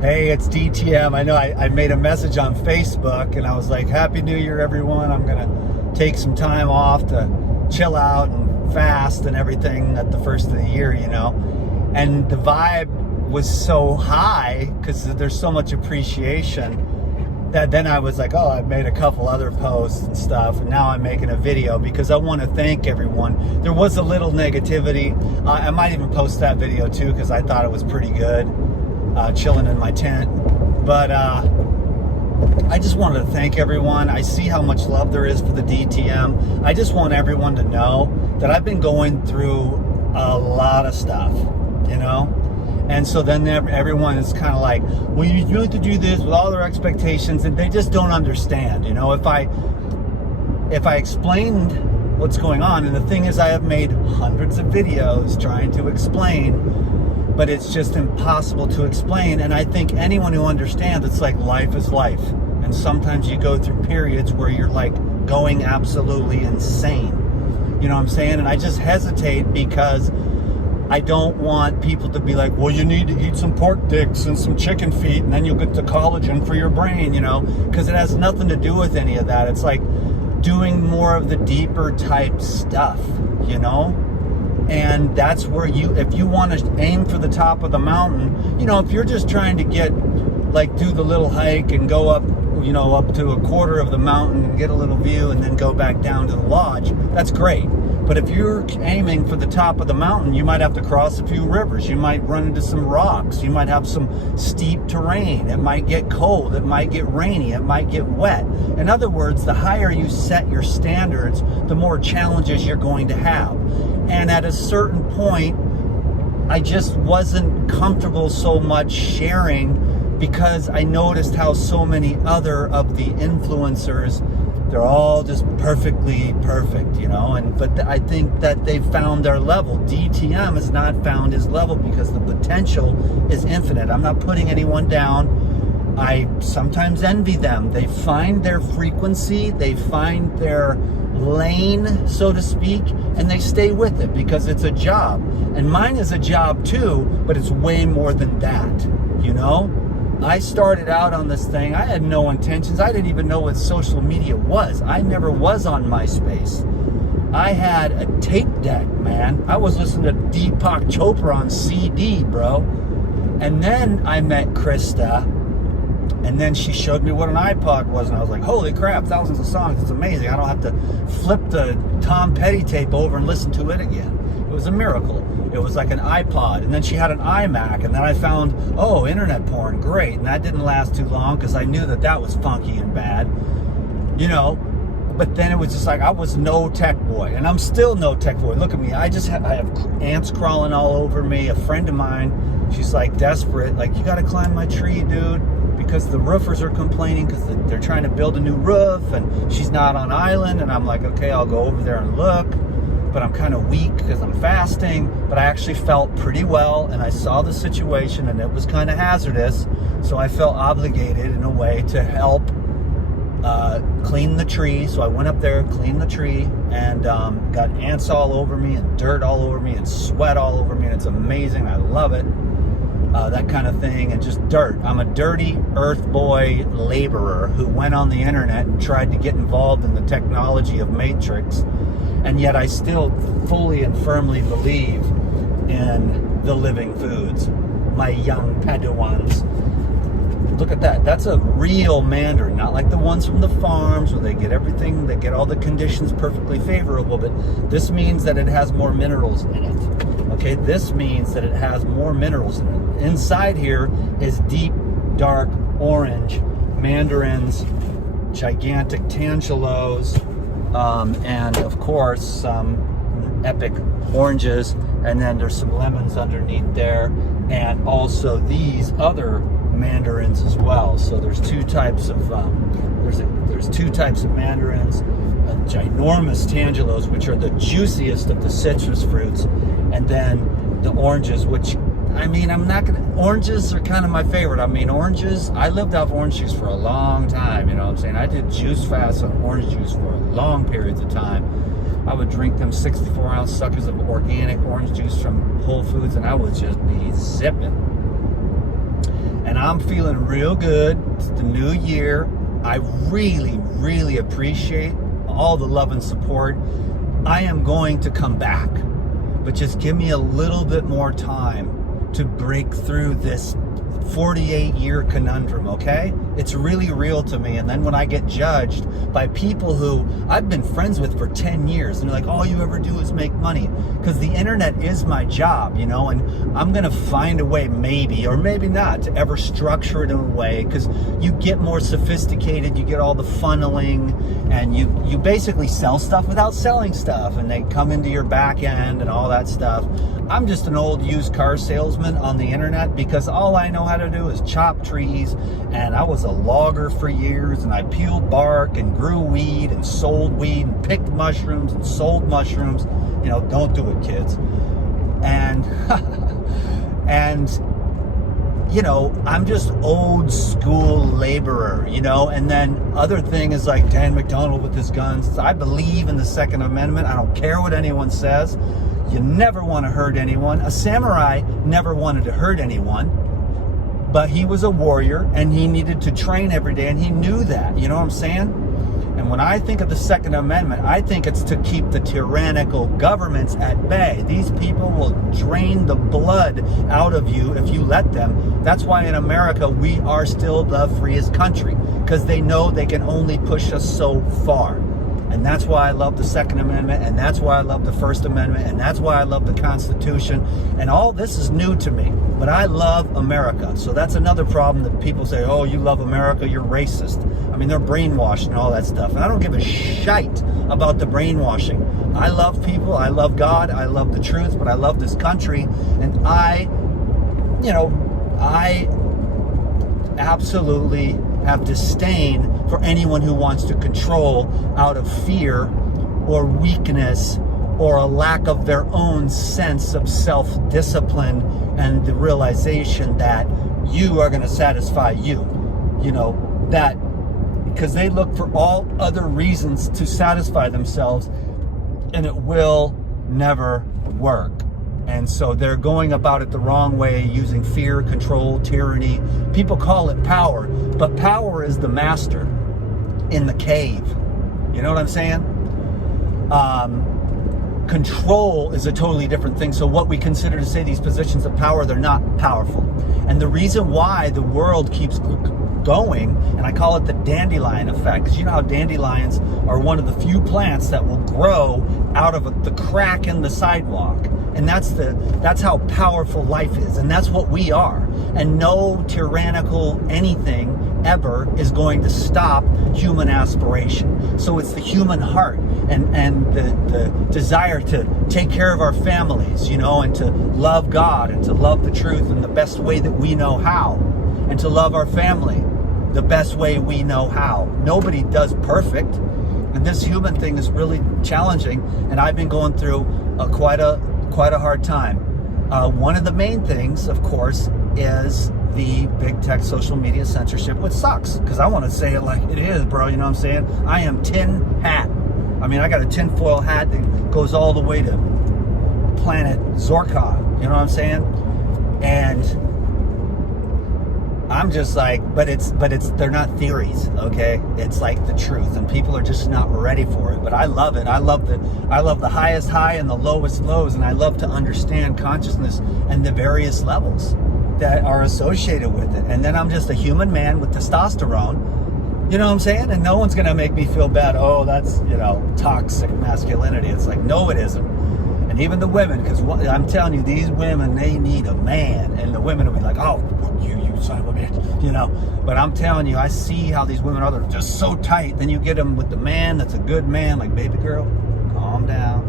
Hey, it's DTM. I know I made a message on Facebook and I was like, Happy New Year, everyone. I'm going to take some time off to chill out and fast and everything at the first of the year, you know. And the vibe was so high because there's so much appreciation that then I was like, oh, I've made a couple other posts and stuff. And now I'm making a video because I want to thank everyone. There was a little negativity. I might even post that video too because I thought it was pretty good. Chilling in my tent, but I just wanted to thank everyone. I see how much love there is for the DTM. I just want everyone to know that I've been going through a lot of stuff, you know, and so then everyone is kind of like, well, you really have to do this with all their expectations, and they just don't understand, you know. If I explained what's going on, and the thing is, I have made hundreds of videos trying to explain, but it's just impossible to explain. And I think anyone who understands, it's like life is life. And sometimes you go through periods where you're like going absolutely insane. You know what I'm saying? And I just hesitate because I don't want people to be like, well, you need to eat some pork dicks and some chicken feet and then you'll get the collagen for your brain, you know, because it has nothing to do with any of that. It's like doing more of the deeper type stuff, you know? And that's where if you want to aim for the top of the mountain, you know, if you're just trying to do the little hike and go up, you know, up to a quarter of the mountain and get a little view and then go back down to the lodge, that's great. But if you're aiming for the top of the mountain, you might have to cross a few rivers. You might run into some rocks. You might have some steep terrain. It might get cold. It might get rainy. It might get wet. In other words, the higher you set your standards, the more challenges you're going to have. And at a certain point, I just wasn't comfortable so much sharing because I noticed how so many other of the influencers, they're all just perfectly perfect, you know. But I think that they've found their level. DTM has not found his level because the potential is infinite. I'm not putting anyone down. I sometimes envy them. They find their frequency, they find their lane, so to speak, and they stay with it because it's a job. And mine is a job too, but it's way more than that, you know? I started out on this thing. I had no intentions. I didn't even know what social media was. I never was on MySpace. I had a tape deck, man. I was listening to Deepak Chopra on CD, bro. And then I met Krista, and then she showed me what an iPod was, and I was like, holy crap, thousands of songs, it's amazing. I don't have to flip the Tom Petty tape over and listen to it again. It was a miracle. It was like an iPod, and then she had an iMac, and then I found, oh, internet porn, great. And that didn't last too long because I knew that was funky and bad, you know. But then it was just like, I was no tech boy, and I'm still no tech boy. Look at me, I have ants crawling all over me. A friend of mine, she's like desperate, like, you gotta climb my tree, dude, because the roofers are complaining because they're trying to build a new roof and she's not on island. And I'm like, okay, I'll go over there and look, but I'm kind of weak because I'm fasting. But I actually felt pretty well, and I saw the situation, and it was kind of hazardous, so I felt obligated in a way to help clean the tree. So I went up there, cleaned the tree, and got ants all over me and dirt all over me and sweat all over me, and it's amazing. I love it. That kind of thing, and just dirt. I'm a dirty earth boy laborer who went on the internet and tried to get involved in the technology of Matrix, and yet I still fully and firmly believe in the living foods. My young Padawans. Look at that. That's a real mandarin, not like the ones from the farms where they get everything, they get all the conditions perfectly favorable, but this means that it has more minerals in it. Okay, this means that it has more minerals in it. Inside here is deep, dark orange mandarins, gigantic tangelos, and of course some epic oranges, and then there's some lemons underneath there, and also these other mandarins as well. So there's two types of there's two types of mandarins, ginormous tangelos, which are the juiciest of the citrus fruits, and then the oranges, which, I mean, oranges are kind of my favorite. I mean, oranges, I lived off orange juice for a long time, you know what I'm saying? I did juice fasts on orange juice for long periods of time. I would drink them 64-ounce suckers of organic orange juice from Whole Foods, and I would just be zipping. And I'm feeling real good. It's the new year. I really, really appreciate all the love and support. I am going to come back, but just give me a little bit more time to break through this 48-year conundrum, okay? It's really real to me. And then when I get judged by people who I've been friends with for 10 years, and they're like, all you ever do is make money. Because the internet is my job, you know, and I'm going to find a way, maybe, or maybe not, to ever structure it in a way, because you get more sophisticated, you get all the funneling, and you basically sell stuff without selling stuff, and they come into your back end and all that stuff. I'm just an old used car salesman on the internet because all I know how to do is chop trees, and I was a logger for years, and I peeled bark and grew weed and sold weed and picked mushrooms and sold mushrooms. You know, don't do it, kids. And and you know, I'm just old school laborer, you know. And then other thing is like Dan McDonald with his guns. I believe in the Second Amendment. I don't care what anyone says. You never want to hurt anyone. A samurai never wanted to hurt anyone, but he was a warrior and he needed to train every day, and he knew that, you know what I'm saying? And when I think of the Second Amendment, I think it's to keep the tyrannical governments at bay. These people will drain the blood out of you if you let them. That's why in America, we are still the freest country, because they know they can only push us so far. And that's why I love the Second Amendment, and that's why I love the First Amendment, and that's why I love the Constitution. And all this is new to me, but I love America. So that's another problem that people say, oh, you love America, you're racist. I mean, they're brainwashed and all that stuff. And I don't give a shite about the brainwashing. I love people, I love God, I love the truth, but I love this country. And I absolutely have disdain for anyone who wants to control out of fear or weakness or a lack of their own sense of self-discipline and the realization that you are going to satisfy you, you know, that because they look for all other reasons to satisfy themselves, and it will never work. And so they're going about it the wrong way, using fear, control, tyranny. People call it power, but power is the master in the cave. You know what I'm saying? Control is a totally different thing. So what we consider to say these positions of power, they're not powerful. And the reason why the world keeps going, and I call it the dandelion effect, because you know how dandelions are one of the few plants that will grow out of the crack in the sidewalk. And that's how powerful life is, and that's what we are. And no tyrannical anything ever is going to stop human aspiration. So it's the human heart and the desire to take care of our families, you know, and to love God and to love the truth in the best way that we know how, and to love our family the best way we know how. Nobody does perfect, and this human thing is really challenging, and I've been going through quite a hard time. One of the main things, of course, is the big tech social media censorship, which sucks, because I want to say it like it is, bro. You know what I'm saying? I am tin hat. I mean, I got a tinfoil hat that goes all the way to planet Zorka. You know what I'm saying? And I'm just like, but they're not theories, okay? It's like the truth, and people are just not ready for it. But I love it. I love the highest high and the lowest lows, and I love to understand consciousness and the various levels that are associated with it. And then I'm just a human man with testosterone, you know what I'm saying? And no one's gonna make me feel bad. Oh, that's, you know, toxic masculinity. It's like, no, it isn't. And even the women, because I'm telling you, these women, they need a man, and the women will be like, oh, you son of a bitch, you know. But I'm telling you, I see how these women are. They're just so tight. Then you get them with the man that's a good man, like, baby girl, calm down.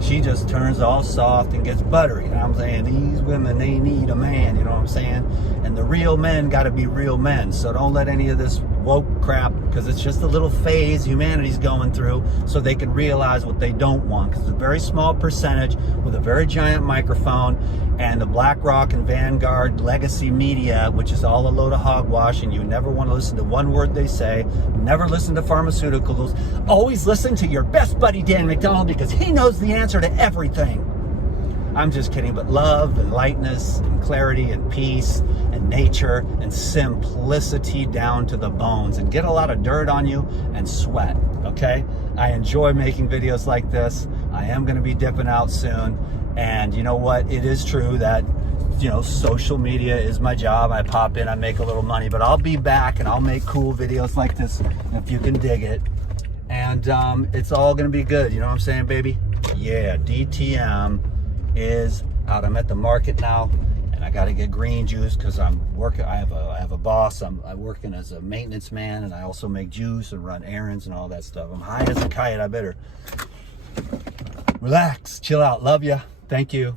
She just turns all soft and gets buttery. And I'm saying, these women, they need a man, you know what I'm saying? And the real men got to be real men. So don't let any of this woke crap, because it's just a little phase humanity's going through, so they can realize what they don't want. Because it's a very small percentage with a very giant microphone, and the BlackRock and Vanguard legacy media, which is all a load of hogwash, and you never want to listen to one word they say. Never listen to pharmaceuticals. Always listen to your best buddy Dan McDonald, because he knows the answer to everything. I'm just kidding, but love and lightness and clarity and peace and nature and simplicity down to the bones, and get a lot of dirt on you and sweat, okay? I enjoy making videos like this. I am gonna be dipping out soon. And you know what? It is true that, you know, social media is my job. I pop in, I make a little money, but I'll be back and I'll make cool videos like this if you can dig it. And it's all gonna be good. You know what I'm saying, baby? Yeah, DTM is out. I'm at the market now, and I gotta get green juice because I'm working. I have a boss. I'm working as a maintenance man, and I also make juice and run errands and all that stuff. I'm high as a kite. I better relax, chill out. Love ya. Thank you.